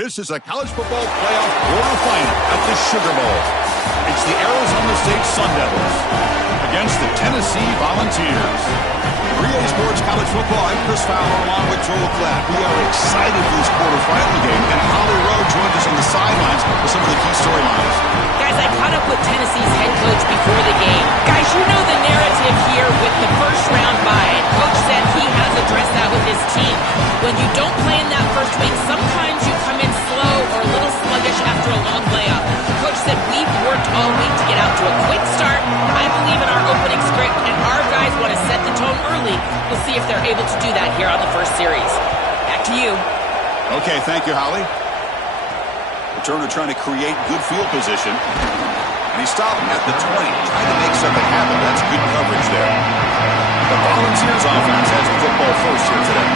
This is a college football playoff quarterfinal at the Sugar Bowl. It's the Arizona State Sun Devils against the Tennessee Volunteers. 3A Sports College Football, I'm Chris Fowler along with Joel Klatt. We are excited for this quarterfinal game, and Holly Rowe joins us on the sidelines with some of the key storylines. Guys, I caught up with Tennessee's head coach before the game. Guys, you know the narrative here with the first round bye. Coach said he has addressed that with his team. When you don't play in that first week, sometimes you come in slow or a little sluggish after a long layoff. Coach said we've worked all week to get out to a quick start. I believe in our opening script, and our guys want to set the tone early. We'll see if they're able to do that here on the first series. Back to you. Okay, thank you, Holly. Returner trying to create good field position. And he stopped at the 20, trying to make something happen. That's good coverage there. The Volunteers offense has the football first here today.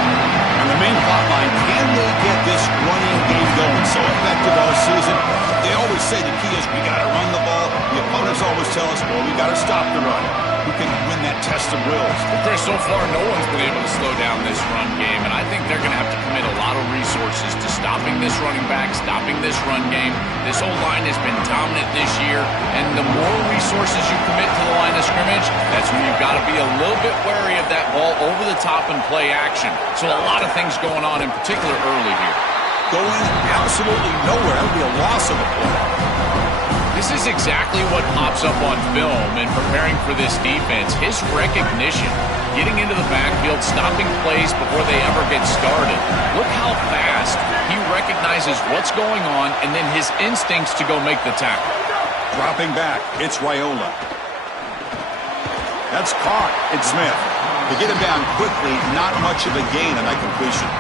And the main plot line, can they get this running game going? So effective all season. They always say the key is we got to run the ball. The opponents always tell us, well, we got to stop the run. Who can win that test of wills? Well, Chris, so far no one's been able to slow down this run game, and I think they're going to have to commit a lot of resources to stopping this running back, stopping this run game. This whole line has been dominant this year, and the more resources you commit to the line of scrimmage, that's when you've got to be a little bit wary of that ball over the top and play action. So a lot of things going on, in particular early here. Going absolutely nowhere. That would be a loss of a play. This is exactly what pops up on film in preparing for this defense. His recognition, getting into the backfield, stopping plays before they ever get started. Look how fast he recognizes what's going on and then his instincts to go make the tackle. Dropping back, it's Raiola. That's caught. It's Smith. To get him down quickly, not much of a gain on that completion.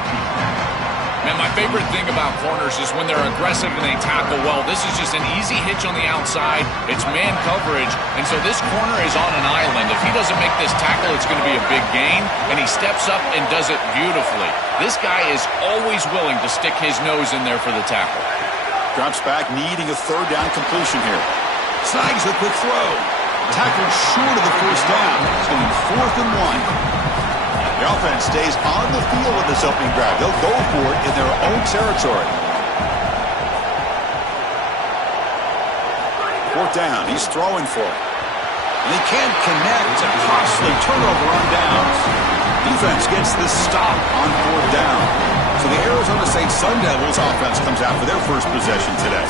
Man, my favorite thing about corners is when they're aggressive and they tackle well. This is just an easy hitch on the outside. It's man coverage, and so this corner is on an island. If he doesn't make this tackle, it's going to be a big gain, and he steps up and does it beautifully. This guy is always willing to stick his nose in there for the tackle. Drops back, needing a third down completion here. Snags a quick throw. Tackled short of the first down. It's going 4th and 1. The offense stays on the field with this opening drive. They'll go for it in their own territory. 4th down. He's throwing for it. And he can't connect. It's a costly turnover on downs. Defense gets the stop on 4th down. So the Arizona State Sun Devils offense comes out for their first possession today.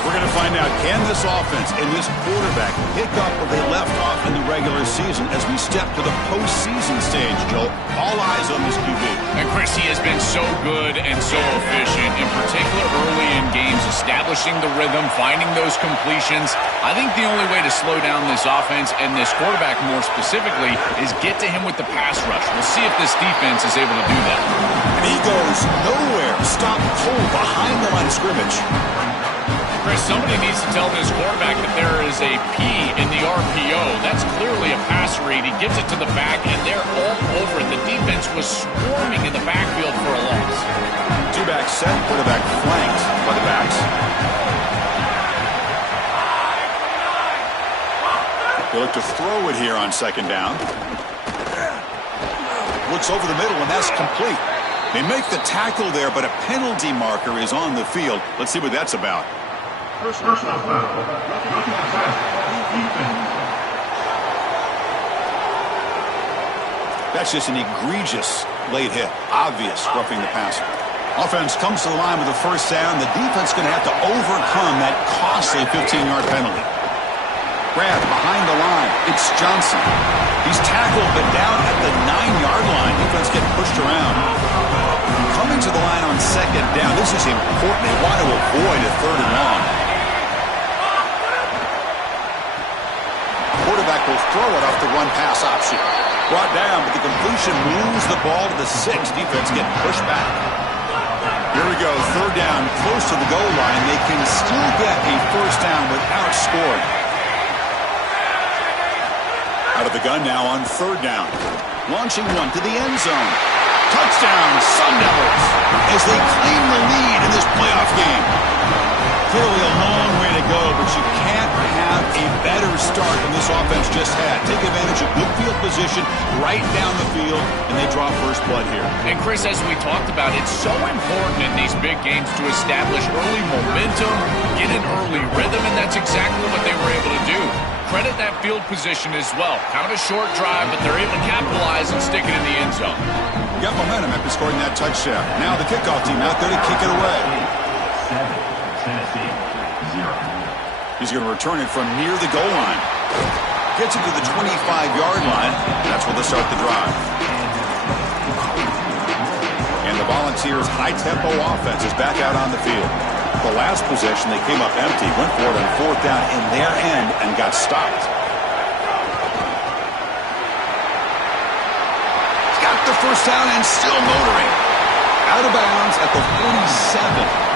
We're going to find out, can this offense and this quarterback pick up where they left off in the regular season as we step to the postseason stage, Joel? All eyes on this QB. And Chris, he has been so good and so efficient, in particular early in games, establishing the rhythm, finding those completions. I think the only way to slow down this offense and this quarterback more specifically is get to him with the pass rush. We'll see if this defense is able to do that. And he goes nowhere. Stop cold behind the line of scrimmage. Chris, somebody needs to tell this quarterback that there is a P in the RPO. That's clearly a pass read. He gives it to the back, and they're all over it. The defense was swarming in the backfield for a loss. Two-back set, quarterback flanked by the backs. They look to throw it here on 2nd down. Looks over the middle, and that's complete. They make the tackle there, but a penalty marker is on the field. Let's see what that's about. Personal foul. That's just an egregious late hit. Obvious roughing the passer. Offense comes to the line with the first down. The defense going to have to overcome that costly 15-yard penalty. Grab behind the line. It's Johnson. He's tackled, but down at the 9-yard line. Defense getting pushed around. Coming to the line on 2nd down. This is important. They want to avoid a 3rd and long. Quarterback will throw it off the run-pass option. Brought down, but the completion moves the ball to the 6. Defense getting pushed back. Here we go. 3rd down, close to the goal line. They can still get a first down without scoring. Out of the gun now on 3rd down. Launching one to the end zone. Touchdown, Sun Devils, as they claim the lead in this playoff game. Clearly a long way to go, but you can't have have a better start than this offense just had. Take advantage of good field position right down the field, and they draw first blood here. And Chris, as we talked about, it's so important in these big games to establish early momentum, get an early rhythm, and that's exactly what they were able to do. Credit that field position as well. Kind of a short drive, but they're able to capitalize and stick it in the end zone. Got momentum after scoring that touchdown. Now the kickoff team out there to kick it away. He's going to return it from near the goal line. Gets it to the 25-yard line. That's where they'll start the drive. And the Volunteers' high-tempo offense is back out on the field. The last possession, they came up empty, went for it on fourth down in their end, and got stopped. He's got the first down and still motoring. Out of bounds at the 47.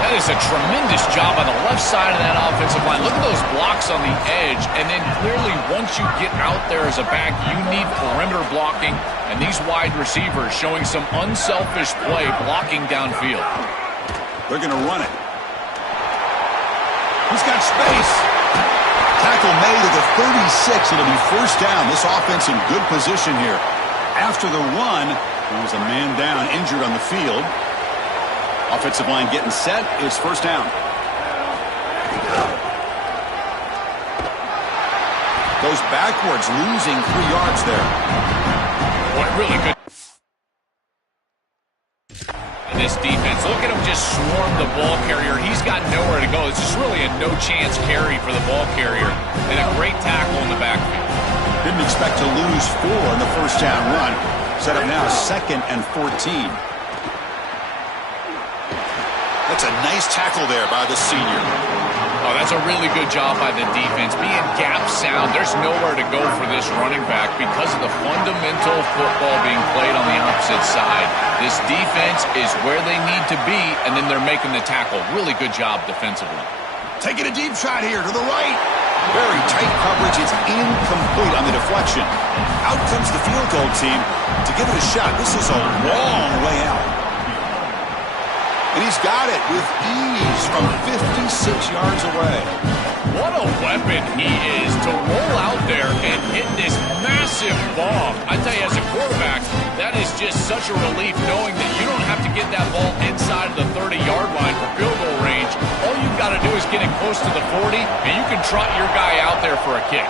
That is a tremendous job on the left side of that offensive line. Look at those blocks on the edge, and then clearly once you get out there as a back, you need perimeter blocking, and these wide receivers showing some unselfish play blocking downfield. They're going to run it. He's got space. Tackle made at the 36. It'll be first down. This offense in good position here. After the run, there was a man down, injured on the field. Offensive line getting set. It's first down. Goes backwards, losing 3 yards there. What really good. This defense, look at him just swarm the ball carrier. He's got nowhere to go. It's just really a no-chance carry for the ball carrier. And a great tackle in the backfield. Didn't expect to lose 4 in the first down run. Set up now 2nd and 14. That's a nice tackle there by the senior. Oh, that's a really good job by the defense. Being gap sound, there's nowhere to go for this running back because of the fundamental football being played on the opposite side. This defense is where they need to be, and then they're making the tackle. Really good job defensively. Taking a deep shot here to the right. Very tight coverage. It's incomplete on the deflection. Out comes the field goal team to give it a shot. This is a long way out. And he's got it with ease from 56 yards away. What a weapon he is to roll out there and hit this massive bomb. I tell you, as a quarterback, that is just such a relief knowing that you don't have to get that ball inside of the 30-yard line for field goal range. All you've got to do is get it close to the 40, and you can trot your guy out there for a kick.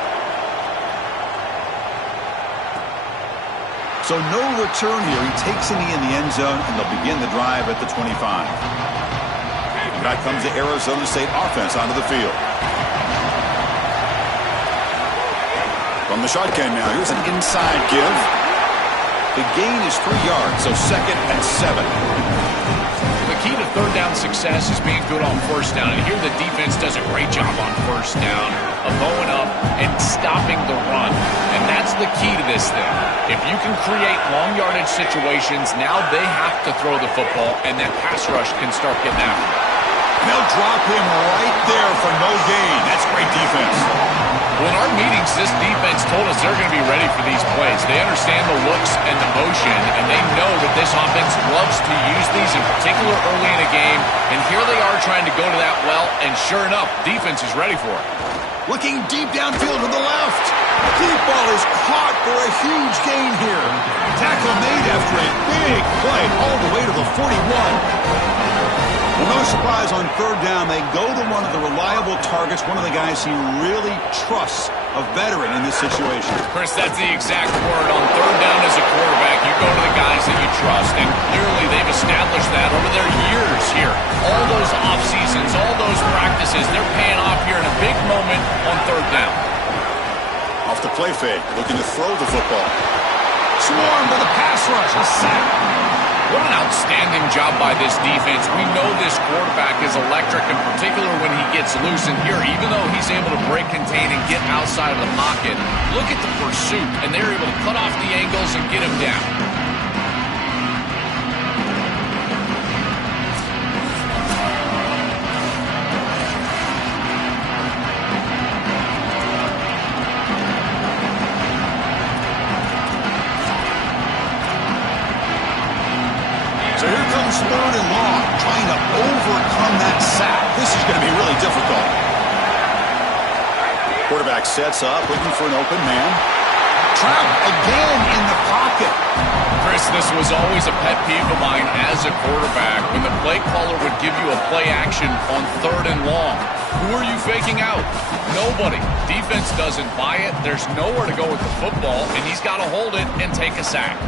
So no return here. He takes a knee in the end zone, and they'll begin the drive at the 25. Back comes the Arizona State offense onto the field. From the shotgun now, here's an inside give. The gain is 3 yards, so 2nd and 7. The key to third down success is being good on first down, and here the defense does a great job on first down of bowing up and stopping the run, and that's the key to this thing. If you can create long yardage situations, now they have to throw the football, and that pass rush can start getting after it. They'll drop him right there for no gain. That's great defense. Well, in our meetings, this defense told us they're going to be ready for these plays. They understand the looks and the motion, and they know that this offense loves to use these, in particular early in a game. And here they are trying to go to that well, and sure enough, defense is ready for it. Looking deep downfield to the left. Deep ball is caught for a huge gain here. Tackle made after a big play all the way to the 41. Well, no surprise on third down. They go to one of the reliable targets, one of the guys he really trusts, a veteran in this situation. Chris, that's the exact word. On third down as a quarterback, you go to the guys that you trust, and clearly they've established that over their years here. All those off seasons, all those practices, they're paying off here in a big moment on third down. Off the play fake, looking to throw the football. Swarmed by the pass rush, a sack. What an outstanding job by this defense. We know this quarterback is electric, in particular when he gets loose. And here, even though he's able to break, contain, and get outside of the pocket, look at the pursuit, and they're able to cut off the angles and get him down. Third and long, trying to overcome that sack. This is going to be really difficult. Quarterback sets up, looking for an open man. Trout again in the pocket. Chris, this was always a pet peeve of mine as a quarterback when the play caller would give you a play action on 3rd and long. Who are you faking out? Nobody. Defense doesn't buy it. There's nowhere to go with the football, and he's got to hold it and take a sack.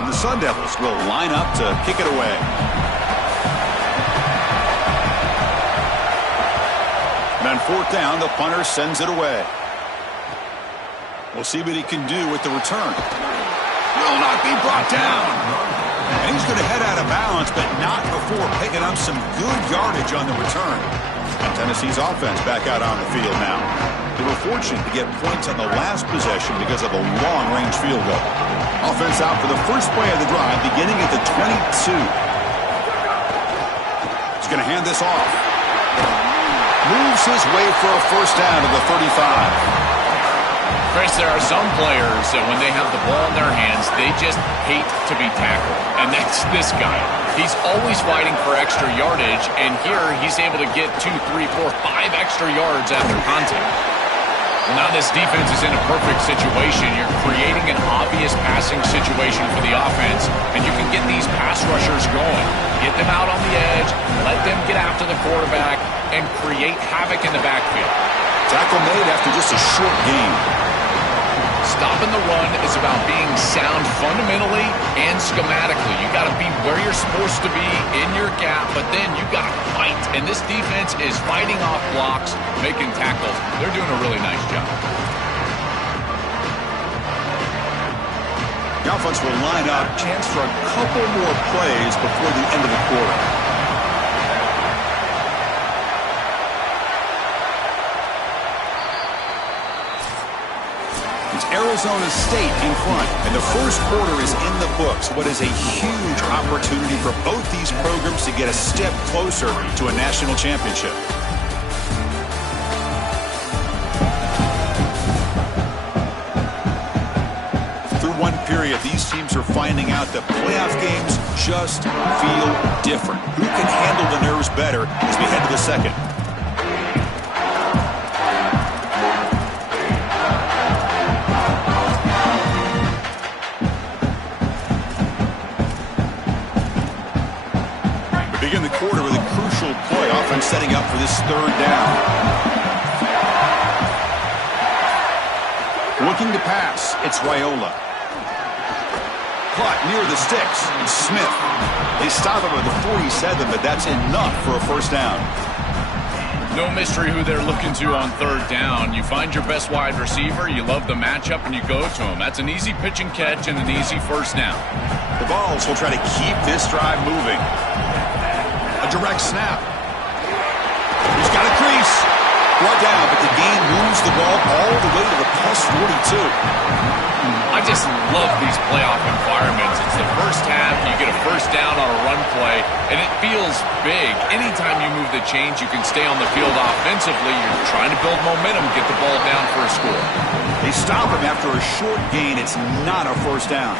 And the Sun Devils will line up to kick it away. And on 4th down, the punter sends it away. We'll see what he can do with the return. Will not be brought down. And he's going to head out of bounds, but not before picking up some good yardage on the return. And Tennessee's offense back out on the field now. They were fortunate to get points on the last possession because of a long-range field goal. Offense out for the first play of the drive, beginning at the 22. He's going to hand this off. Moves his way for a first down to the 35. Chris, there are some players that when they have the ball in their hands, they just hate to be tackled. And that's this guy. He's always fighting for extra yardage, and here he's able to get 2, 3, 4, 5 extra yards after contact. Well, now this defense is in a perfect situation. You're creating an obvious passing situation for the offense, and you can get these pass rushers going. Get them out on the edge, let them get after the quarterback, and create havoc in the backfield. Tackle made after just a short gain. Stopping the run is about being sound fundamentally and schematically. You got to be where you're supposed to be in your gap, but then you got to fight. And this defense is fighting off blocks, making tackles. They're doing a really nice job. The offense will line up. Chance for a couple more plays before the end of the quarter. Arizona State in front, and the first quarter is in the books. What is a huge opportunity for both these programs to get a step closer to a national championship. Through one period, these teams are finding out that playoff games just feel different. Who can handle the nerves better as we head to the second? Begin the quarter with a crucial play. Offense setting up for this 3rd down. Looking to pass. It's Raiola. Caught near the sticks. It's Smith. They stop him at the 47, but that's enough for a first down. No mystery who they're looking to on 3rd down. You find your best wide receiver, you love the matchup, and you go to him. That's an easy pitch and catch and an easy first down. The Vols will try to keep this drive moving. A direct snap. He's got a crease. Brought down, but the game moves the ball all the way to the plus 42. I just love these playoff environments. It's the first half, you get a first down on a run play, and it feels big. Anytime you move the chains, you can stay on the field offensively. You're trying to build momentum, get the ball down for a score. They stop him after a short gain. It's not a first down.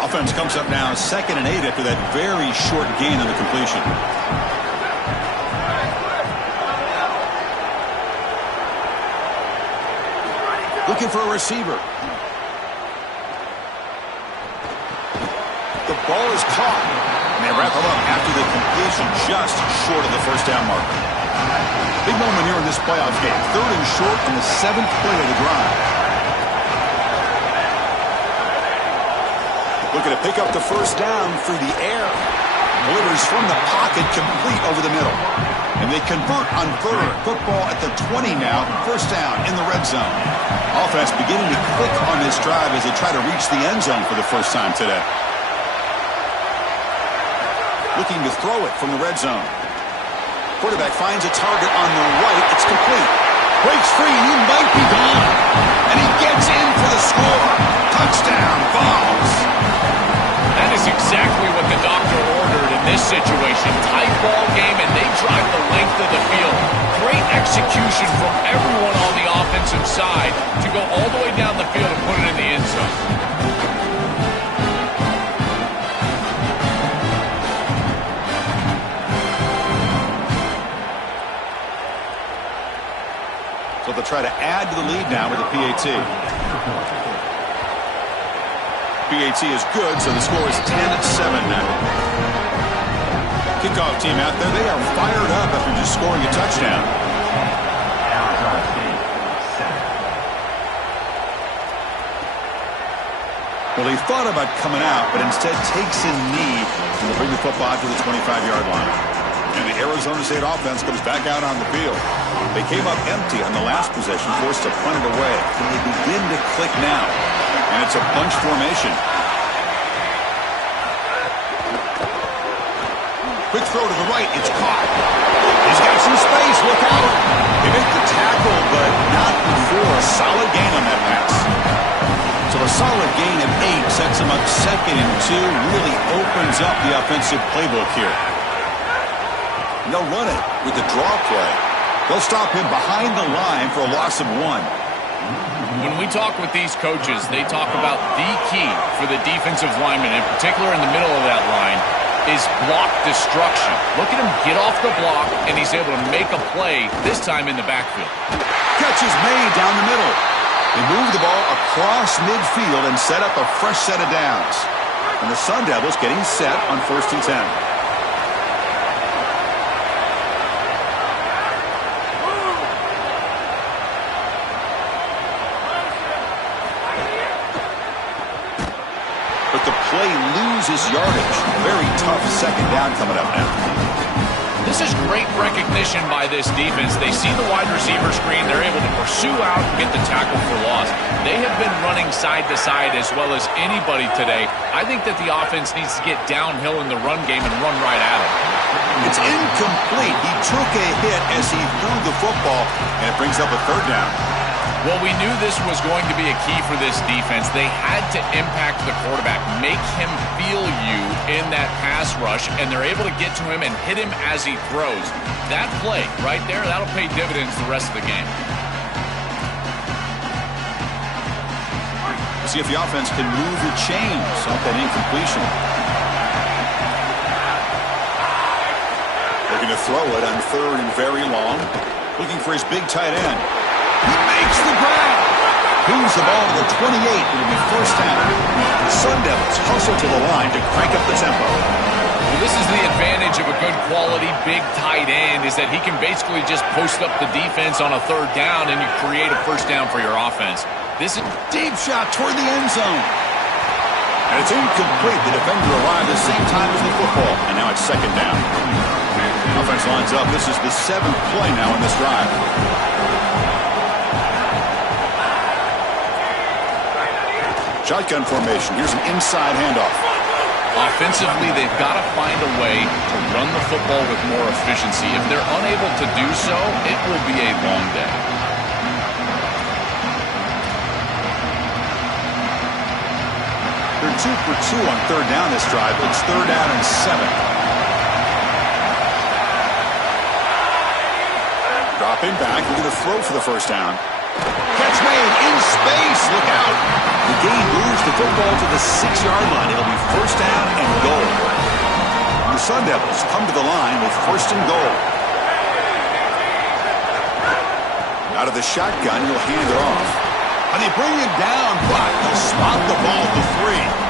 Offense comes up now 2nd and 8 after that very short gain on the completion. Looking for a receiver. The ball is caught. And they wrap him up after the completion just short of the first down marker. Big moment here in this playoff game. 3rd and short in the 7th play of the drive. Looking to pick up the first down through the air. Delivers from the pocket, complete over the middle. And they convert on 3rd. Football at the 20 now. First down in the red zone. Offense beginning to click on this drive as they try to reach the end zone for the first time today. Looking to throw it from the red zone. Quarterback finds a target on the right. It's complete. Breaks free, and he might be gone. And he gets in for the score. Touchdown, Vols. That is exactly what the doctor ordered in this situation. Tight ball game, and they drive the length of the field. Great execution from everyone on the offensive side to go all the way down the field and put it in the end zone. try to add to the lead now with a PAT. PAT is good, so the score is 10-7 now. Kickoff team out there, they are fired up after just scoring a touchdown. Well, he thought about coming out, but instead takes a knee to bring the football out to the 25-yard line. And the Arizona State offense comes back out on the field. They came up empty on the last possession, forced to punt it away. And they begin to click now. And it's a bunch formation. Quick throw to the right. It's caught. He's got some space. Look out. They make the tackle, but not before a solid gain on that pass. So a solid gain of 8 sets him up 2nd and 2. Really opens up the offensive playbook here. And they'll run it with the draw play. They'll stop him behind the line for a loss of 1. When we talk with these coaches, they talk about the key for the defensive lineman, in particular in the middle of that line, is block destruction. Look at him get off the block, and he's able to make a play, this time in the backfield. Catch is made down the middle. They move the ball across midfield and set up a fresh set of downs. And the Sun Devils getting set on 1st and 10. But the play loses yardage. Very tough 2nd down coming up now. This is great recognition by this defense. They see the wide receiver screen. They're able to pursue out and get the tackle for loss. They have been running side to side as well as anybody today. I think that the offense needs to get downhill in the run game and run right at him. It's incomplete. He took a hit as he threw the football, and it brings up a 3rd down. Well, we knew this was going to be a key for this defense. They had to impact the quarterback, make him feel you in that pass rush, and they're able to get to him and hit him as he throws. That play right there, that'll pay dividends the rest of the game. See if the offense can move the chains off that incompletion. Looking to throw it on 3rd and very long. Looking for his big tight end. He makes the grab. Moves the ball to the 28. It'll be 1st down. The Sun Devils hustle to the line to crank up the tempo. Well, this is the advantage of a good quality big tight end, is that he can basically just post up the defense on a 3rd down and you create a 1st down for your offense. This is deep shot toward the end zone. And it's incomplete. The defender arrived at the same time as the football. And now it's 2nd down. Offense lines up. This is the 7th play now in this drive. Shotgun formation. Here's an inside handoff. Offensively, they've got to find a way to run the football with more efficiency. If they're unable to do so, it will be a long day. They're 2 for 2 on 3rd down this drive. It's 3rd down and 7. Dropping back. We're going to throw for the 1st down. Catch made in space. Look out. The gain moves the football to the 6-yard line. It'll be 1st down and goal. And the Sun Devils come to the line with 1st and goal. Out of the shotgun, he'll hand it off. And they bring him down, but they'll spot the ball at the 3.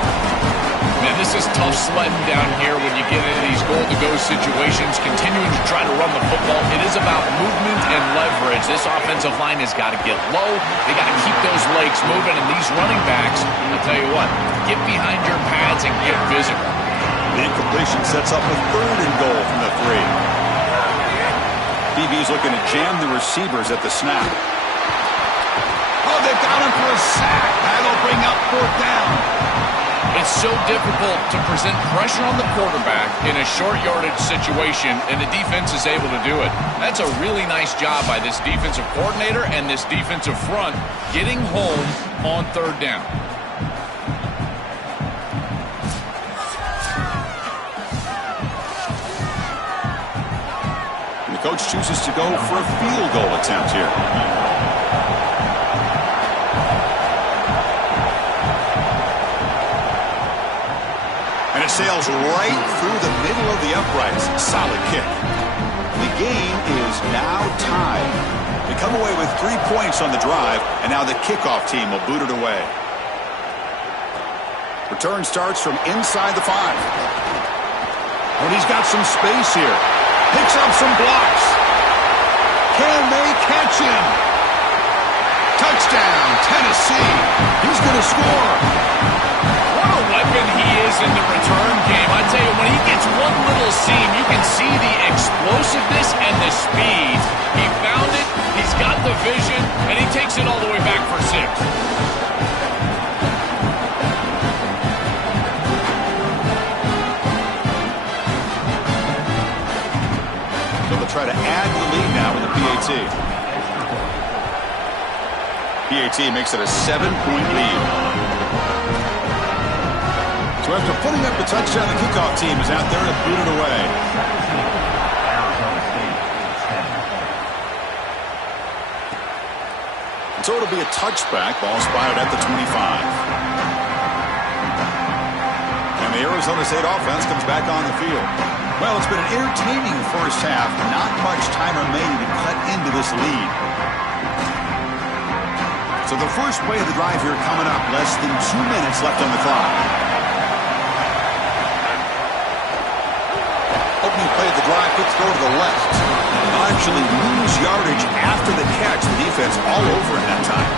Man, this is tough sledding down here when you get into these goal-to-go situations, continuing to try to run the football. It is about movement and leverage. This offensive line has got to get low. They got to keep those legs moving, and these running backs, I'll tell you what, get behind your pads and get physical. The incompletion sets up a 3rd and goal from the 3. DB's looking to jam the receivers at the snap. Oh, they've got him for a sack. That'll bring up 4th down. It's so difficult to present pressure on the quarterback in a short yardage situation, and the defense is able to do it. That's a really nice job by this defensive coordinator and this defensive front getting home on 3rd down. And the coach chooses to go for a field goal attempt here. And it sails right through the middle of the uprights. Solid kick. He game is now tied. They come away with 3 points on the drive, and now the kickoff team will boot it away. Return starts from inside the 5. And he's got some space here. Picks up some blocks. Can they catch him? Touchdown, Tennessee. He's going to score. What a weapon he is in the return game. I tell you, when he gets one little seam, you can see the explosiveness and the speed. He found it, he's got the vision, and he takes it all the way back for 6. So they'll try to add to the lead now with the PAT. PAT makes it a 7-point lead. So after putting up the touchdown, the kickoff team is out there to boot it away. And so it'll be a touchback. Ball spotted at the 25. And the Arizona State offense comes back on the field. Well, it's been an entertaining first half. Not much time remaining to cut into this lead. So the first play of the drive here coming up. Less than 2 minutes left on the clock. Opening play of the drive, quick throw to the left. They'll actually lose yardage after the catch. The defense all over it that time.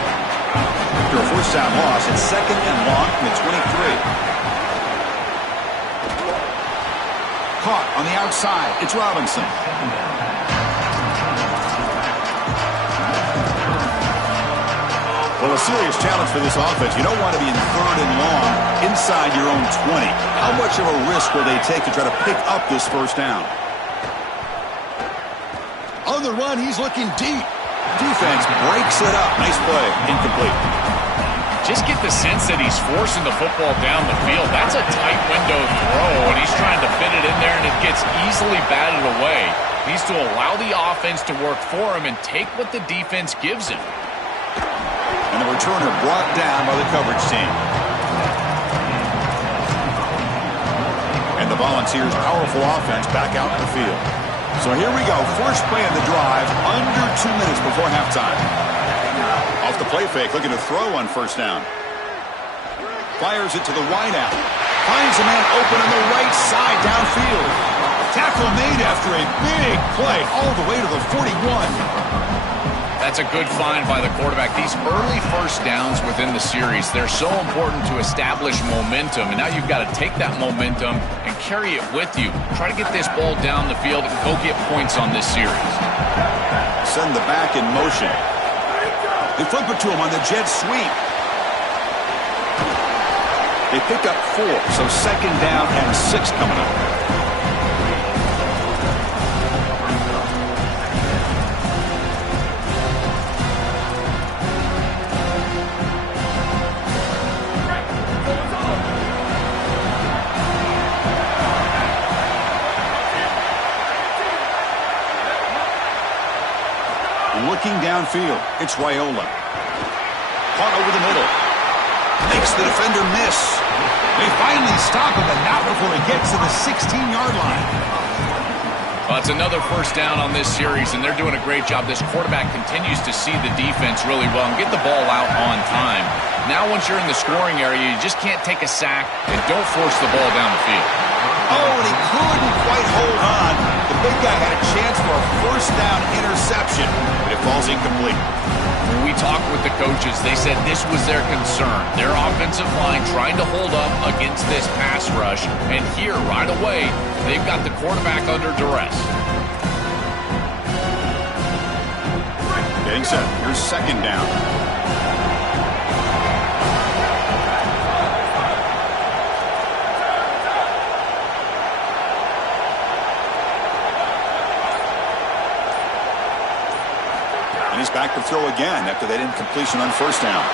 After a first down loss, it's 2nd and long from the 23. Caught on the outside. It's Robinson. Well, a serious challenge for this offense. You don't want to be in 3rd and long inside your own 20. How much of a risk will they take to try to pick up this first down? On the run, he's looking deep. Defense breaks it up. Nice play. Incomplete. Just get the sense that he's forcing the football down the field. That's a tight window throw, and he's trying to fit it in there, and it gets easily batted away. He needs to allow the offense to work for him and take what the defense gives him. And the returner brought down by the coverage team. And the Volunteers' powerful offense back out in the field. So here we go. First play of the drive, under 2 minutes before halftime. Off the play fake, looking to throw on first down. Fires it to the wideout. Finds a man open on the right side downfield. Tackle made after a big play all the way to the 41. That's a good find by the quarterback. These early first downs within the series, they're so important to establish momentum. And now you've got to take that momentum and carry it with you. Try to get this ball down the field and go get points on this series. Send the back in motion. They flip it to him on the jet sweep. They pick up 4, so 2nd down and 6 coming up. Looking downfield, it's Raiola. Caught over the middle. Makes the defender miss. They finally stop him, but not before he gets to the 16-yard line. Well, it's another first down on this series, and they're doing a great job. This quarterback continues to see the defense really well and get the ball out on time. Now, once you're in the scoring area, you just can't take a sack and don't force the ball down the field. Oh, and he couldn't quite hold on. The big guy had a chance for a first down interception, but it falls incomplete. When we talked with the coaches, they said this was their concern. Their offensive line trying to hold up against this pass rush, and here, right away, they've got the quarterback under duress. Getting set. Here's 2nd down. He's back to throw again after that incompletion on first down.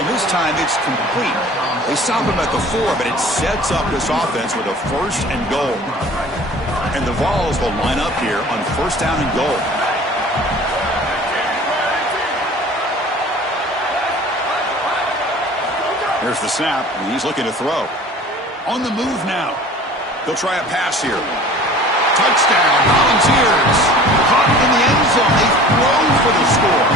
And this time it's complete. They stop him at the 4, but it sets up this offense with a 1st and goal. And the Vols will line up here on first down and goal. Here's the snap, and he's looking to throw. On the move now. He'll try a pass here. Touchdown, Volunteers. Caught in the end zone. They throw for the score.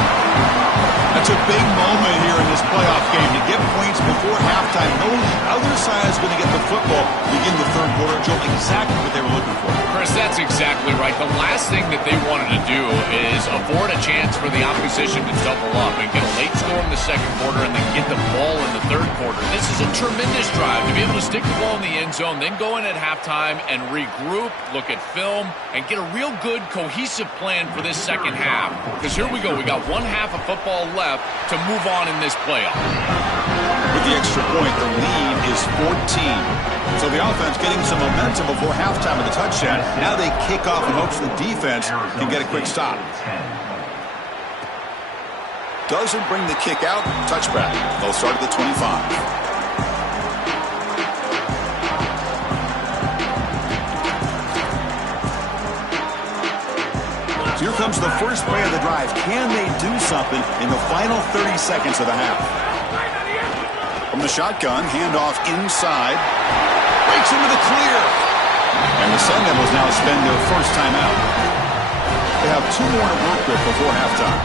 That's a big moment here in this playoff game to get points before halftime. Knowing the other side is going to get the football begin the third quarter. Joe, exactly what they were looking for. Chris, that's exactly right. The last thing that they wanted to do is afford a chance for the opposition to double up and get a late score in the second quarter and then get the ball in the third quarter. This is a tremendous drive to be able to stick the ball in the end zone, then go in at halftime and regroup, look at film, and get a real good cohesive plan for this second half. Because here we go. We got one half of football left to move on in this playoff. With the extra point, the lead is 14. So the offense getting some momentum before halftime with the touchdown. Now they kick off in hopes the defense can get a quick stop. Doesn't bring the kick out. Touchback. They'll start at the 25. Here comes the first play of the drive. Can they do something in the final 30 seconds of the half? From the shotgun, handoff inside. Breaks into the clear. And the Sun Devils now spend their first timeout. They have 2 more to work with before halftime.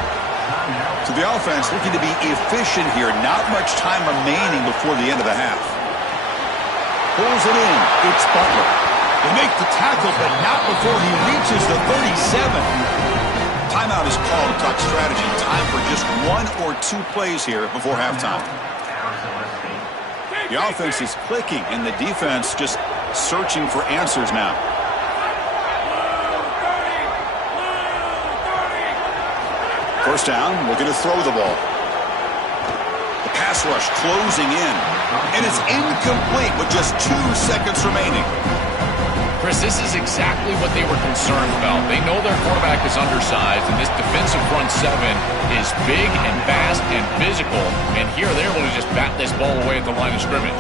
So the offense looking to be efficient here. Not much time remaining before the end of the half. Pulls it in. It's Butler. They make the tackle, but not before he reaches the 37. Timeout is called to talk strategy. Time for just 1 or 2 plays here before halftime. The offense is clicking, and the defense just searching for answers now. First down, looking to throw the ball. The pass rush closing in, and it's incomplete with just 2 seconds remaining. Chris, this is exactly what they were concerned about. They know their quarterback is undersized, and this defensive front 7 is big and fast and physical. And here they're able to just bat this ball away at the line of scrimmage.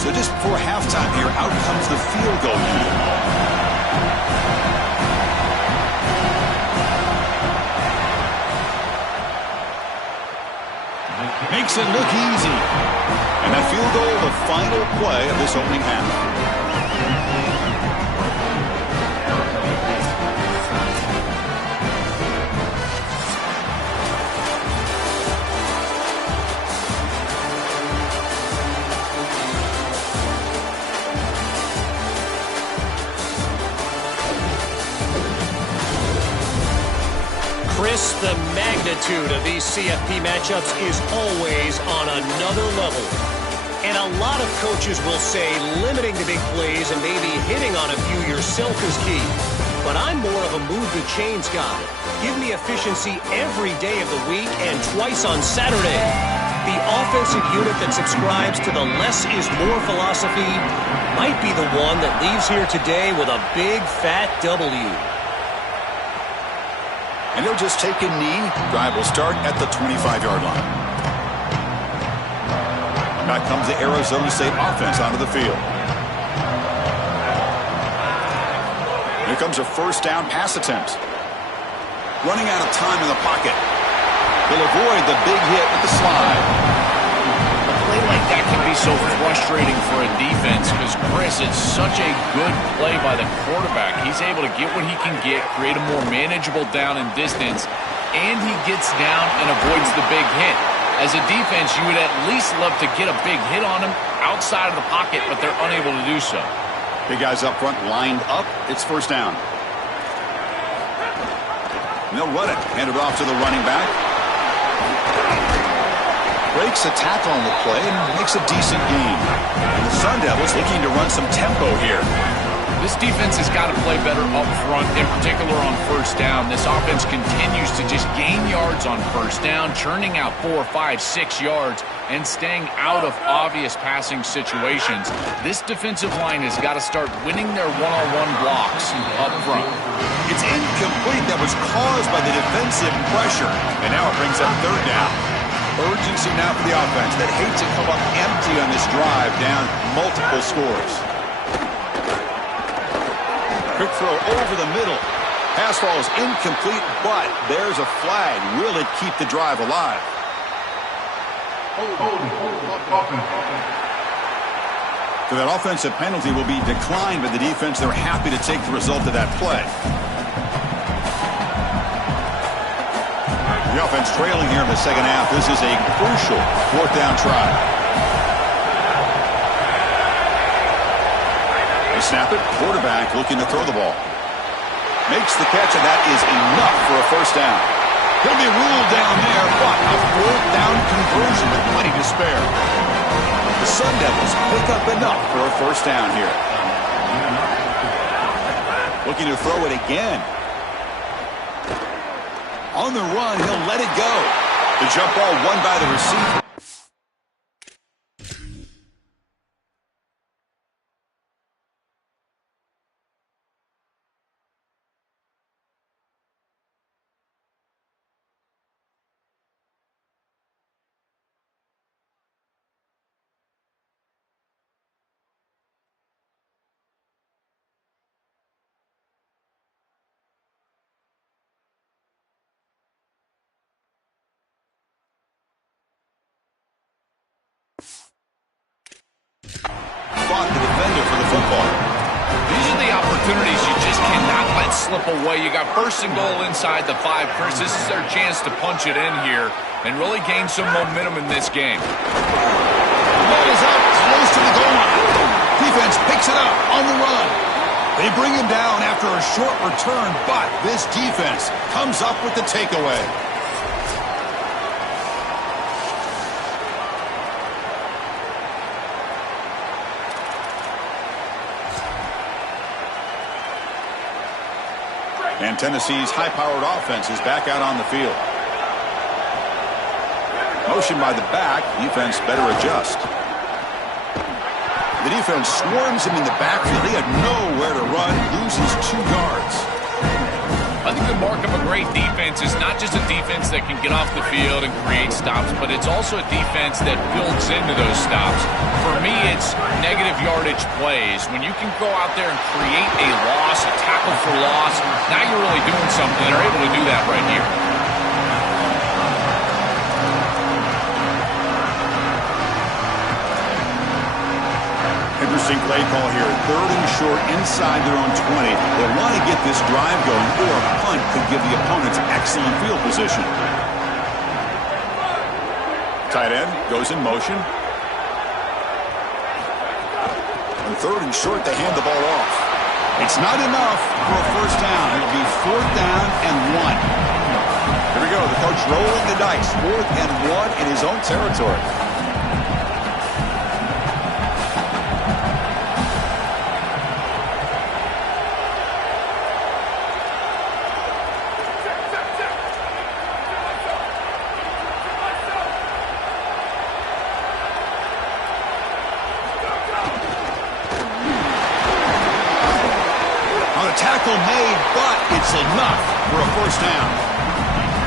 So just before halftime here, out comes the field goal unit. Makes it look easy. And that field goal, the final play of this opening half. Chris, the magnitude of these CFP matchups is always on another level. And a lot of coaches will say limiting the big plays and maybe hitting on a few yourself is key. But I'm more of a move the chains guy. Give me efficiency every day of the week and twice on Saturday. The offensive unit that subscribes to the less is more philosophy might be the one that leaves here today with a big fat W. And he'll just take a knee. Drive will start at the 25-yard line. Back comes the Arizona State offense onto the field. Here comes a first down pass attempt. Running out of time in the pocket. He'll avoid the big hit with the slide. A play like that can be so frustrating for a defense because, Chris, it's such a good play by the quarterback. He's able to get what he can get, create a more manageable down and distance, and he gets down and avoids the big hit. As a defense, you would at least love to get a big hit on him outside of the pocket, but they're unable to do so. Big guys up front lined up. It's first down. And they'll run it. Hand it off to the running back. Breaks a tackle on the play and makes a decent gain. And the Sun Devils looking to run some tempo here. This defense has got to play better up front, in particular on first down. This offense continues to just gain yards on first down, churning out 4, 5, 6 yards, and staying out of obvious passing situations. This defensive line has got to start winning their one-on-one blocks up front. It's incomplete. That was caused by the defensive pressure. And now it brings up third down. Urgency now for the offense that hate to come up empty on this drive, down multiple scores. Quick throw over the middle. Pass ball is incomplete, but there's a flag. Will it keep the drive alive? So that offensive penalty will be declined by the defense. They're happy to take the result of that play. The offense trailing here in the second half. This is a crucial fourth down try. They snap it. Quarterback looking to throw the ball. Makes the catch, and that is enough for a first down. He'll be ruled down there, but a fourth down conversion with plenty to spare. The Sun Devils pick up enough for a first down here. Looking to throw it again. On the run, he'll let it go. The jump ball won by the receiver. Fought the defender for the football. These are the opportunities you just cannot let slip away. You got first and goal inside the 5. Chris, this is their chance to punch it in here and really gain some momentum in this game. The ball is out close to the goal line. Defense picks it up on the run. They bring him down after a short return, but this defense comes up with the takeaway. And Tennessee's high-powered offense is back out on the field. Motion by the back. Defense better adjust. The defense swarms him in the backfield. He had nowhere to run. Loses 2 yards. I think the mark of a great defense is not just a defense that can get off the field and create stops, but it's also a defense that builds into those stops. For me, it's negative yardage plays. When you can go out there and create a loss, a tackle for loss, now you're really doing something. They're able to do that right here. Interesting play call here. 3rd and short inside their own 20. They want to get this drive going, or a punt could give the opponents excellent field position. Tight end goes in motion. On 3rd and short, they hand the ball off. It's not enough for a first down. It'll be 4th down and 1. Here we go. The coach rolling the dice. 4th and 1 in his own territory. Tackle made, but it's enough for a first down.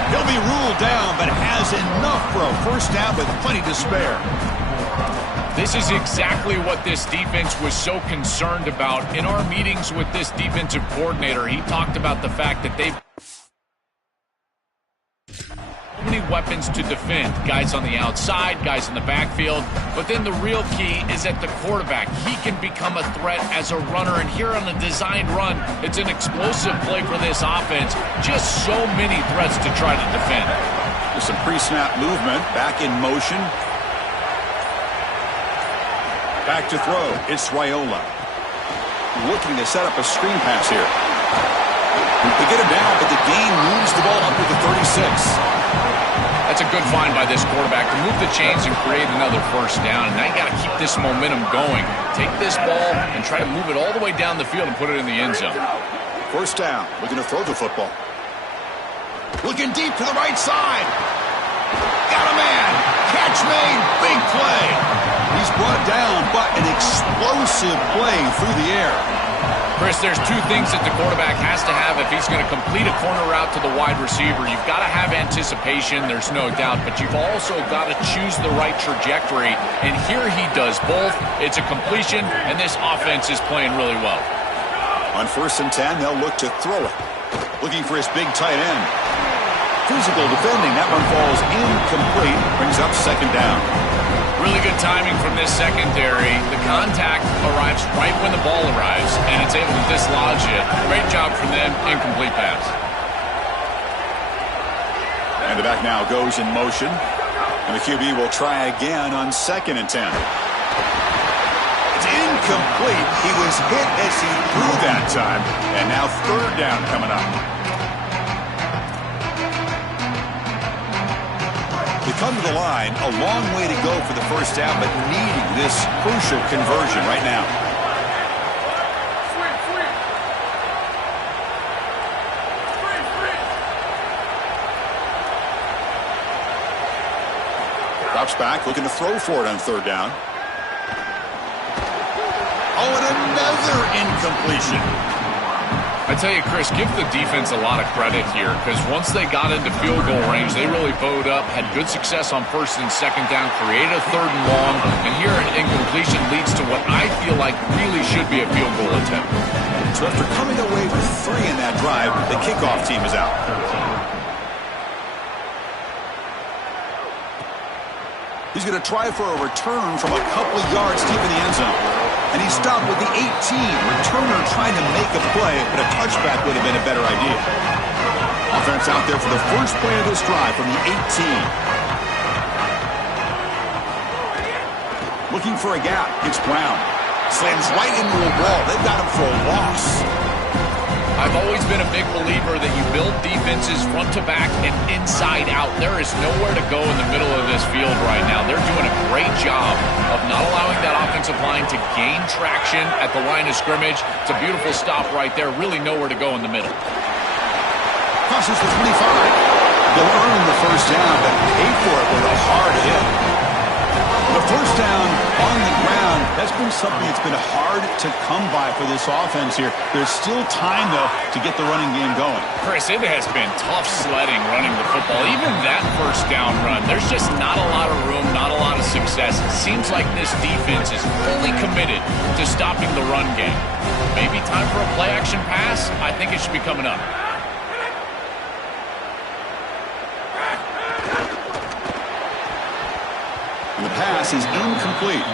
He'll be ruled down, but has enough for a first down with plenty to spare. This is exactly what this defense was so concerned about. In our meetings with this defensive coordinator, he talked about the fact that they've many weapons to defend. Guys on the outside, guys in the backfield. But then the real key is at the quarterback. He can become a threat as a runner. And here on the designed run, it's an explosive play for this offense. Just so many threats to try to defend. There's some pre-snap movement. Back in motion. Back to throw. It's Raiola. Looking to set up a screen pass here. They get him down, but the gain moves the ball up to the 36. That's a good find by this quarterback to move the chains and create another first down. And now you got to keep this momentum going. Take this ball and try to move it all the way down the field and put it in the end zone. First down. Looking to throw the football. Looking deep to the right side. Got a man. Catch made. Big play. He's brought down, but an explosive play through the air. Chris, there's 2 things that the quarterback has to have if he's going to complete a corner route to the wide receiver. You've got to have anticipation, there's no doubt, but you've also got to choose the right trajectory, and here he does both. It's a completion, and this offense is playing really well. On 1st and 10, they'll look to throw it. Looking for his big tight end. Physical defending. That one falls incomplete. Brings up 2nd down. Really good timing from this secondary. The contact arrives right when the ball arrives, and it's able to dislodge it. Great job from them. Incomplete pass. And the back now goes in motion. And the QB will try again on 2nd and 10. It's incomplete. He was hit as he threw that time. And now 3rd down coming up. They come to the line, a long way to go for the first down, but needing this crucial conversion right now. Drops back, looking to throw for it on 3rd down. Oh, and another incompletion. I tell you, Chris, give the defense a lot of credit here, because once they got into field goal range, they really bowed up, had good success on 1st and 2nd down, created a 3rd and long, and here an incompletion leads to what I feel like really should be a field goal attempt. So after coming away with 3 in that drive, the kickoff team is out. He's going to try for a return from a couple of yards deep in the end zone. And he stopped with the 18. Returner trying to make a play, but a touchback would have been a better idea. Offense out there for the first play of this drive from the 18. Looking for a gap. It's Brown. Slams right into a wall. They've got him for a loss. I've always been a big believer that you build defenses front to back and inside out. There is nowhere to go in the middle of this field right now. They're doing a great job of not allowing that offensive line to gain traction at the line of scrimmage. It's a beautiful stop right there. Really nowhere to go in the middle. Crosses the 25. They'll earn the first down, but pay for it with a hard hit. The first down on the ground, that's been something that's been hard to come by for this offense here. There's still time, though, to get the running game going. Chris, it has been tough sledding running the football. Even that first down run, there's just not a lot of room, not a lot of success. It seems like this defense is fully committed to stopping the run game. Maybe time for a play-action pass? I think it should be coming up. And the pass is incomplete.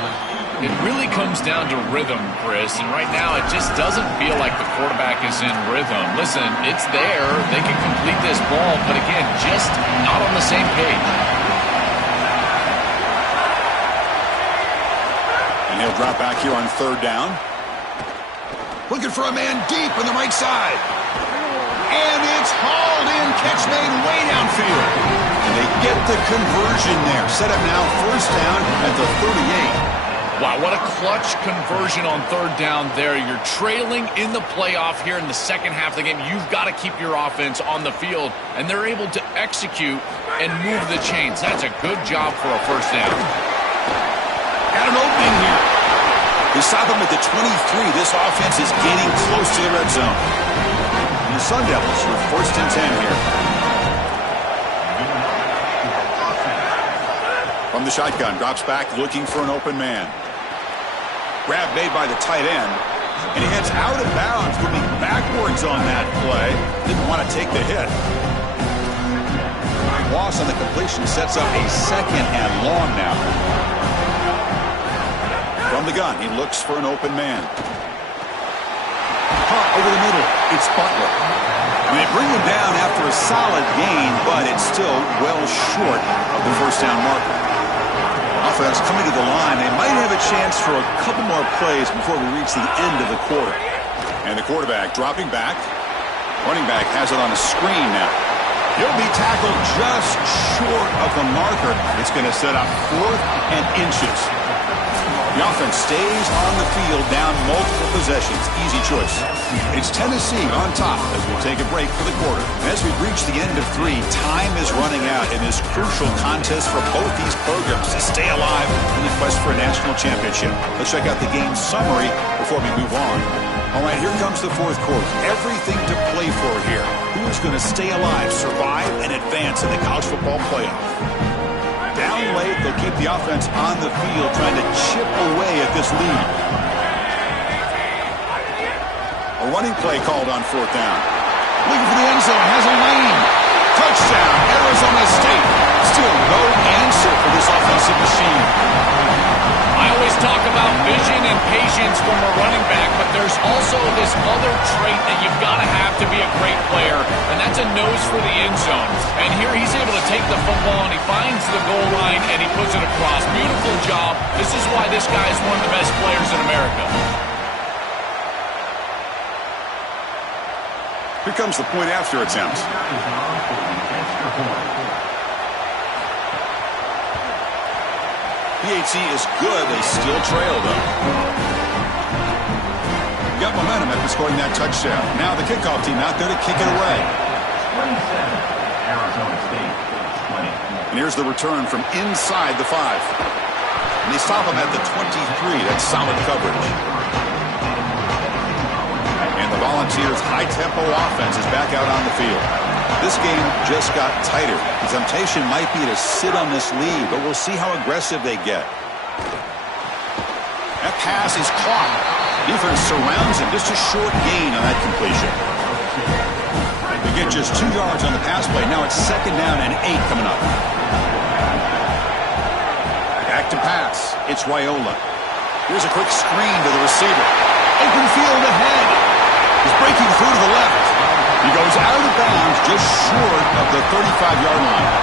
It really comes down to rhythm, Chris, and right now it just doesn't feel like the quarterback is in rhythm. Listen, it's there. They can complete this ball, but again, just not on the same page. And he'll drop back here on 3rd down. Looking for a man deep on the right side. And it's hauled in, catch made way downfield. And they get the conversion there. Set up now 1st down at the 38. Wow, what a clutch conversion on 3rd down there. You're trailing in the playoff here in the second half of the game. You've got to keep your offense on the field, and they're able to execute and move the chains. That's a good job for a 1st down. Got an opening here. They stop him at the 23. This offense is getting close to the red zone. And the Sun Devils with 1st and 10 here. From the shotgun, drops back, looking for an open man. Grab made by the tight end. And he heads out of bounds, moving backwards on that play. Didn't want to take the hit. Loss on the completion sets up a 2nd and long now. From the gun, he looks for an open man. Caught over the middle. It's Butler. And they bring him down after a solid gain, but it's still well short of the 1st down marker. Offense coming to the line. They might have a chance for a couple more plays before we reach the end of the quarter. And the quarterback dropping back. Running back has it on a screen now. He'll be tackled just short of the marker. It's going to set up 4th and inches. The offense stays on the field, down multiple possessions. Easy choice. It's Tennessee on top as we take a break for the quarter. As we reach the end of 3, time is running out in this crucial contest for both these programs to stay alive in the quest for a national championship. Let's check out the game summary before we move on. All right, here comes the 4th quarter. Everything to play for here. Who's going to stay alive, survive, and advance in the college football playoff? Down late, they'll keep the offense on the field, trying to chip away at this lead. A running play called on 4th down. Looking for the end zone, has a lane. Touchdown, Arizona State. Still no answer for this offensive machine. there's also this other trait that you've got to have to be a great player, and that's a nose for the end zone. And here he's able to take the football, and he finds the goal line, and he puts it across. Beautiful job. This is why this guy is one of the best players in America. Here comes the point after attempt. PAT is good. They still trail, though. Got momentum after scoring that touchdown. Now the kickoff team out there to kick it away. 27, Arizona State, 20. And here's the return from inside the 5. And they stop him at the 23. That's solid coverage. And the Volunteers' high-tempo offense is back out on the field. This game just got tighter. The temptation might be to sit on this lead, but we'll see how aggressive they get. That pass is caught. Defense surrounds him. Just a short gain on that completion. They get just 2 yards on the pass play. Now it's 2nd down and 8 coming up. Back to pass. It's Raiola. Here's a quick screen to the receiver. Open field ahead. He's breaking through to the left. He goes out of bounds just short of the 35-yard line.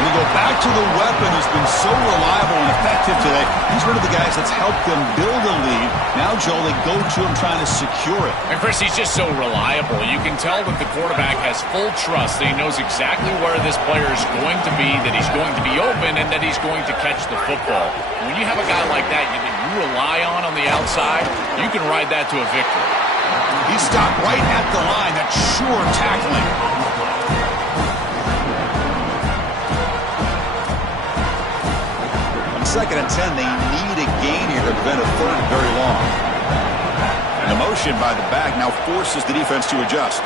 And we go back to the weapon who's been so reliable and effective today. He's one of the guys that's helped them build a lead. Now, Joel, they go to him trying to secure it. And, Chris, he's just so reliable. You can tell that the quarterback has full trust that he knows exactly where this player is going to be, that he's going to be open, and that he's going to catch the football. When you have a guy like that you rely on the outside, you can ride that to a victory. He stopped right at the line. That's sure tackling. On 2nd and 10, they need a gain here to prevent a 3rd and very long. And the motion by the back now forces the defense to adjust.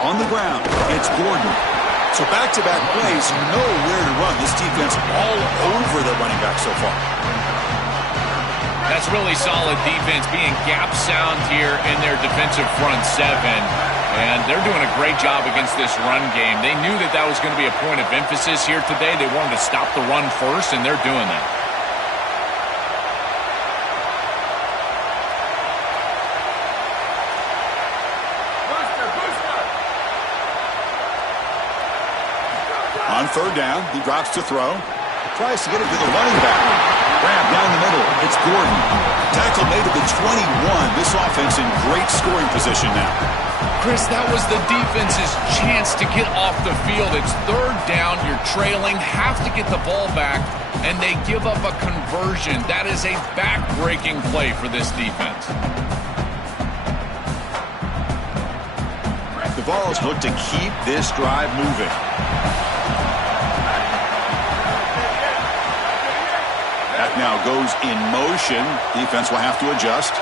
On the ground, it's Gordon. So back-to-back plays, you know where to run. This defense all over their running back so far. That's really solid defense, being gap sound here in their defensive front 7. And they're doing a great job against this run game. They knew that that was going to be a point of emphasis here today. They wanted to stop the run first, and they're doing that. On 3rd down, he drops to throw. Tries to get it to the running back. Grab down the middle. It's Gordon. Tackle made to the 21. This offense in great scoring position now. Chris, that was the defense's chance to get off the field. It's 3rd down. You're trailing. Have to get the ball back, and they give up a conversion. That is a back-breaking play for this defense. The Vols look to keep this drive moving. That now goes in motion. Defense will have to adjust.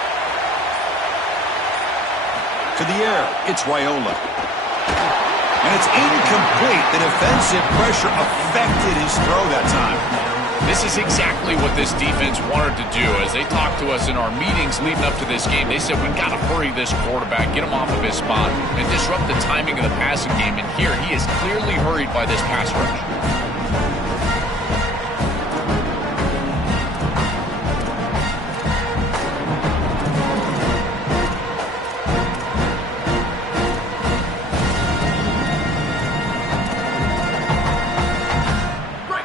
To the air, it's Raiola. And it's incomplete. The defensive pressure affected his throw that time. This is exactly what this defense wanted to do. As they talked to us in our meetings leading up to this game, they said, we've got to hurry this quarterback, get him off of his spot, and disrupt the timing of the passing game. And here, he is clearly hurried by this pass rush.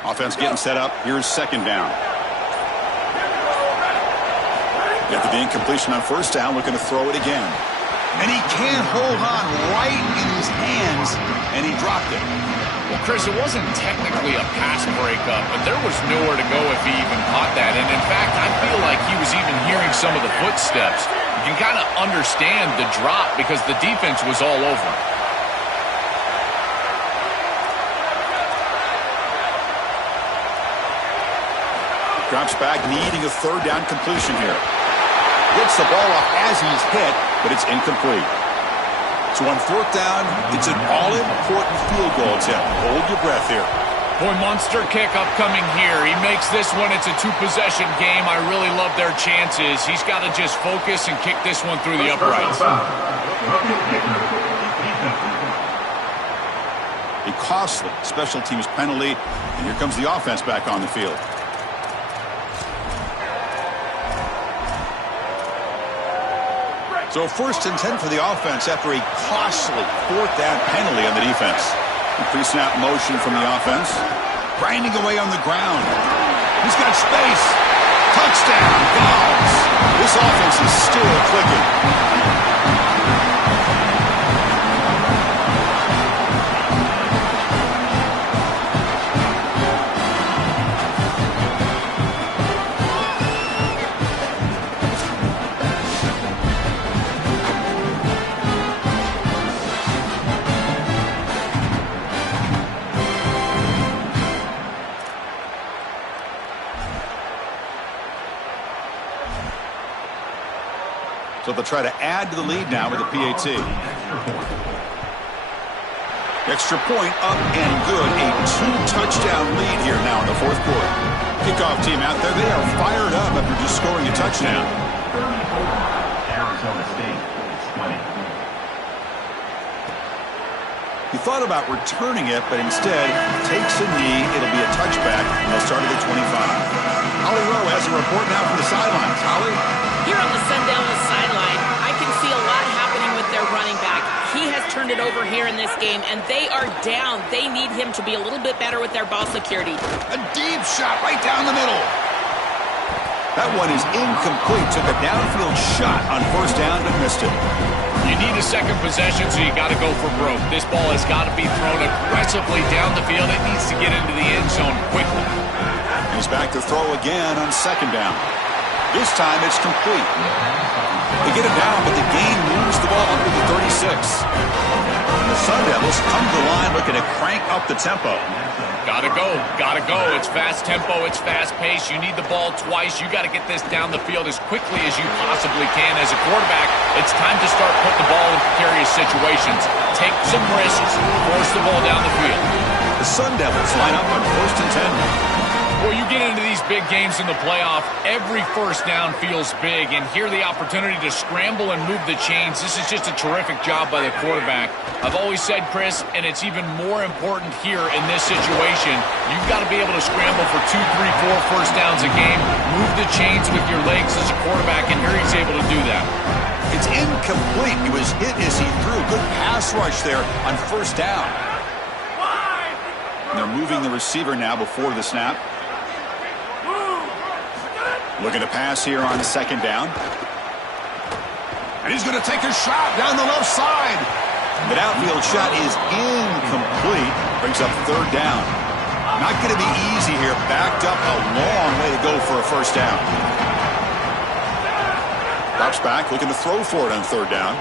Offense getting set up. Here's 2nd down. After the incompletion on 1st down, looking to throw it again. And he can't hold on right in his hands, and he dropped it. Well, Chris, it wasn't technically a pass breakup, but there was nowhere to go if he even caught that. And in fact, I feel like he was even hearing some of the footsteps. You can kind of understand the drop because the defense was all over him. Drops back, needing a 3rd down completion here. Gets the ball off as he's hit, but it's incomplete. So on 4th down, it's an all-important field goal attempt. Hold your breath here. Boy, monster kick upcoming here. He makes this one. It's a 2-possession game. I really love their chances. He's got to just focus and kick this one through the uprights. A costly special teams penalty, and here comes the offense back on the field. So 1st and 10 for the offense after a costly 4th down penalty on the defense. Pre-snap motion from the offense. Grinding away on the ground. He's got space. Touchdown, Dogs. This offense is still clicking. So they'll try to add to the lead now with a PAT. Extra point up and good. A 2-touchdown lead here now in the 4th quarter. Kickoff team out there. They are fired up after just scoring a touchdown. 34, Arizona State, 20. He thought about returning it, but instead takes a knee. It'll be a touchback, and they'll start at the 25. Holly Rowe has a report now from the sidelines. Holly? Here on the Sun Devils sideline, I can see a lot happening with their running back. He has turned it over here in this game, and they are down. They need him to be a little bit better with their ball security. A deep shot right down the middle. That one is incomplete. Took a downfield shot on 1st down, but missed it. You need a second possession, so you got to go for broke. This ball has got to be thrown aggressively down the field. It needs to get into the end zone quickly. He's back to throw again on 2nd down. This time it's complete. They get it down, but the gain moves the ball under the 36. And the Sun Devils come to the line looking to crank up the tempo. Gotta go. Gotta go. It's fast tempo. It's fast pace. You need the ball twice. You got to get this down the field as quickly as you possibly can. As a quarterback, it's time to start putting the ball in precarious situations. Take some risks. Force the ball down the field. The Sun Devils line up on 1st and 10. Well, you get into these big games in the playoff, every 1st down feels big, and here the opportunity to scramble and move the chains. This is just a terrific job by the quarterback. I've always said, Chris, and it's even more important here in this situation, you've got to be able to scramble for 2, 3, 4 1st downs a game, move the chains with your legs as a quarterback, and here he's able to do that. It's incomplete. He was hit as he threw. Good pass rush there on 1st down. And they're moving the receiver now before the snap. Looking to pass here on 2nd down. And he's going to take a shot down the left side. The downfield shot is incomplete. Brings up 3rd down. Not going to be easy here. Backed up a long way to go for a 1st down. Drops back, looking to throw for it on 3rd down.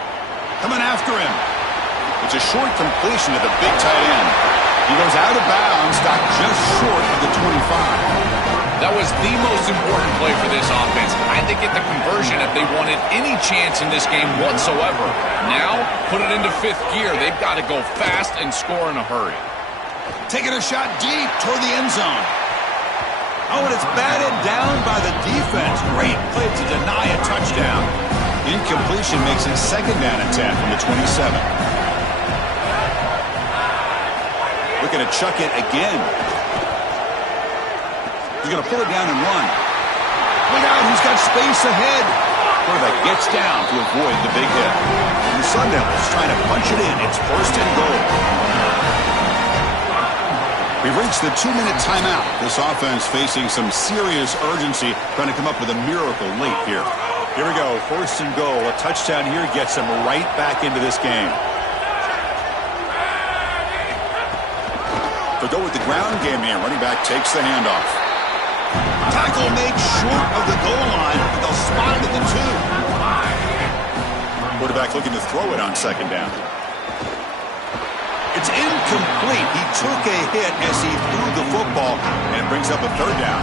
Coming after him. It's a short completion to the big tight end. He goes out of bounds, stopped just short of the 25. That was the most important play for this offense. I had to get the conversion if they wanted any chance in this game whatsoever. Now, put it into 5th gear. They've got to go fast and score in a hurry. Taking a shot deep toward the end zone. Oh, and it's batted down by the defense. Great play to deny a touchdown. Incompletion makes it 2nd down and 10 from the 27. Looking to chuck it again. He's going to pull it down and run. Look out, he's got space ahead. Quarterback gets down to avoid the big hit. And the Sun Devils trying to punch it in. It's 1st and goal. We've reached the 2-minute timeout. This offense facing some serious urgency, trying to come up with a miracle late here. Here we go, 1st and goal. A touchdown here gets them right back into this game. They'll go with the ground game here. Running back takes the handoff. Tackle made short of the goal line, but they'll spot it at the 2. Quarterback looking to throw it on 2nd down. It's incomplete. He took a hit as he threw the football, and it brings up a 3rd down.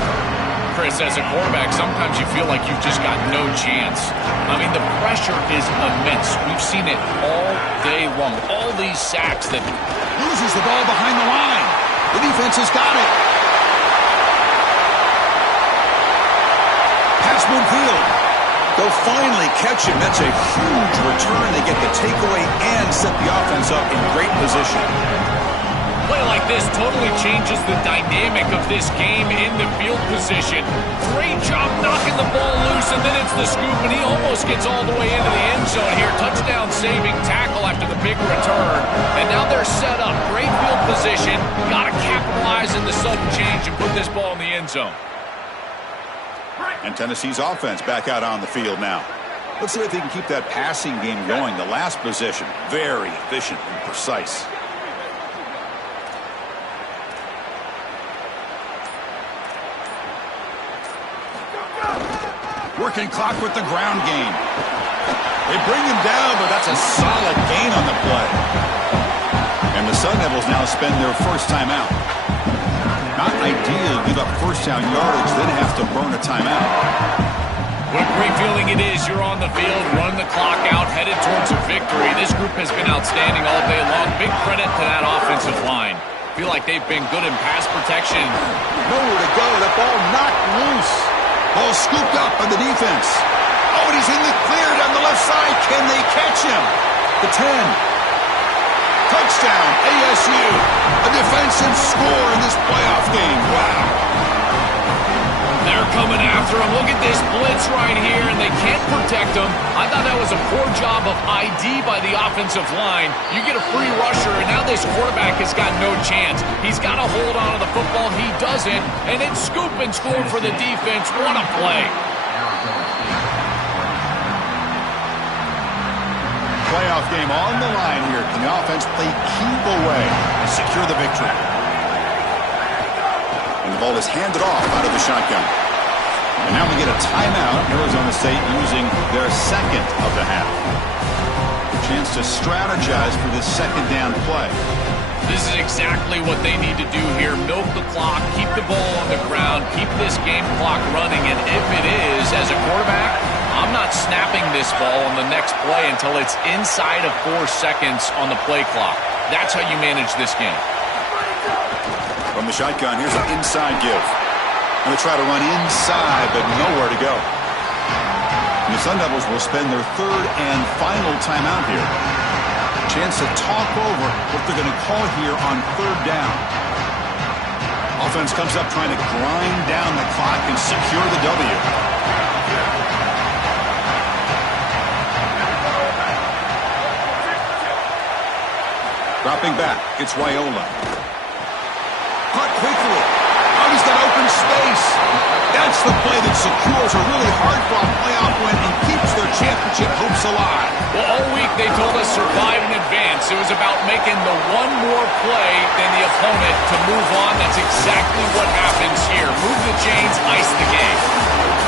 Chris, as a quarterback, sometimes you feel like you've just got no chance. I mean, the pressure is immense. We've seen it all day long. All these sacks that... Loses the ball behind the line. The defense has got it. Pass midfield. They'll finally catch him. That's a huge return. They get the takeaway and set the offense up in great position. play like this totally changes the dynamic of this game in the field position. Great job knocking the ball loose, and then it's the scoop, and he almost gets all the way into the end zone here. Touchdown saving tackle after the big return. And now they're set up. Great field position. Got to capitalize in the sudden change and put this ball in the end zone. And Tennessee's offense back out on the field now. Let's see if they can keep that passing game going. The last possession, very efficient and precise. Working clock with the ground game. They bring him down, but that's a solid gain on the play. And the Sun Devils now spend their first timeout. Not ideal to give up first down yardage, then have to burn a timeout. What a great feeling it is. You're on the field, running the clock out, headed towards a victory. This group has been outstanding all day long. Big credit to that offensive line. Feel like they've been good in pass protection. Nowhere to go. The ball knocked loose. Ball scooped up by the defense. Oh, and he's in the clear down the left side. Can they catch him? The 10. Touchdown, ASU. A defensive score in this playoff game. Wow. They're coming after him. Look at this blitz right here, and they can't protect him. I thought that was a poor job of ID by the offensive line. You get a free rusher, and now this quarterback has got no chance. He's got to hold on to the football. He doesn't, and it's scoop and score for the defense. What a play. Playoff game on the line here. Can the offense play keep away and secure the victory? And the ball is handed off out of the shotgun. And now we get a timeout. Arizona State using their second of the half. A chance to strategize for this second down play. This is exactly what they need to do here. Milk the clock, keep the ball on the ground, keep this game clock running. And if it is, as a quarterback, I'm not snapping this ball on the next play until it's inside of 4 seconds on the play clock. That's how you manage this game. From the shotgun, here's an inside give. And they try to run inside, but nowhere to go. And the Sun Devils will spend their third and final timeout here. Chance to talk over what they're going to call here on third down. Offense comes up trying to grind down the clock and secure the W. Dropping back, it's Raiola. Caught quickly. Oh, he's got open space. That's the play that secures a really hard-fought playoff win and keeps their championship hopes alive. Well, all week they told us survive in advance. It was about making the one more play than the opponent to move on. That's exactly what happens here. Move the chains, ice the game.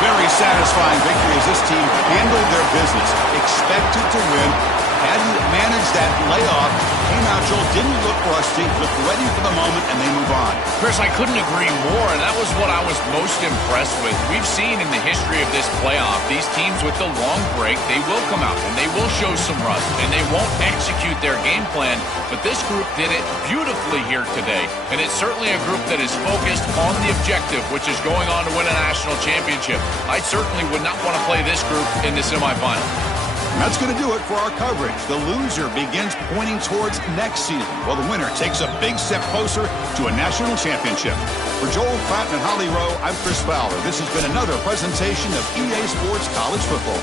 Very satisfying victory as this team handled their business. Expected to win. Hadn't managed that layoff. Came out, Joel, didn't look rusty, looked ready for the moment, and they move on. Chris, I couldn't agree more, and that was what I was most impressed with. We've seen in the history of this playoff, these teams with the long break, they will come out, and they will show some rust, and they won't execute their game plan, but this group did it beautifully here today, and it's certainly a group that is focused on the objective, which is going on to win a national championship. I certainly would not want to play this group in the semifinal. And that's going to do it for our coverage. The loser begins pointing towards next season, while the winner takes a big step closer to a national championship. For Joel Klatt and Holly Rowe, I'm Chris Fowler. This has been another presentation of EA Sports College Football.